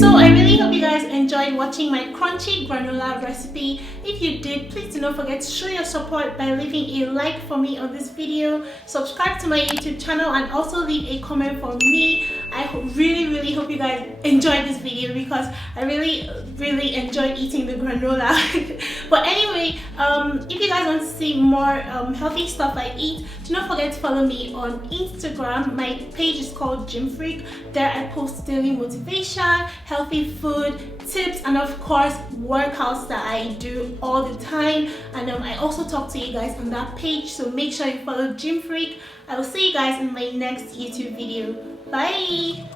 So I really hope you guys enjoyed watching my crunchy granola recipe. If you did, please do not forget to show your support by leaving a like for me on this video, subscribe to my YouTube channel, and also leave a comment for me. I really hope you guys enjoyed this video because I really enjoyed eating the granola. But anyway, if you guys want to see more healthy stuff I eat, do not forget to follow me on Instagram. My page is called Gymfrique. There I post daily motivation, healthy food tips, and of course workouts that I do all the time. And I also talk to you guys on that page, so make sure you follow Gymfrique. I will see you guys in my next YouTube video. Bye!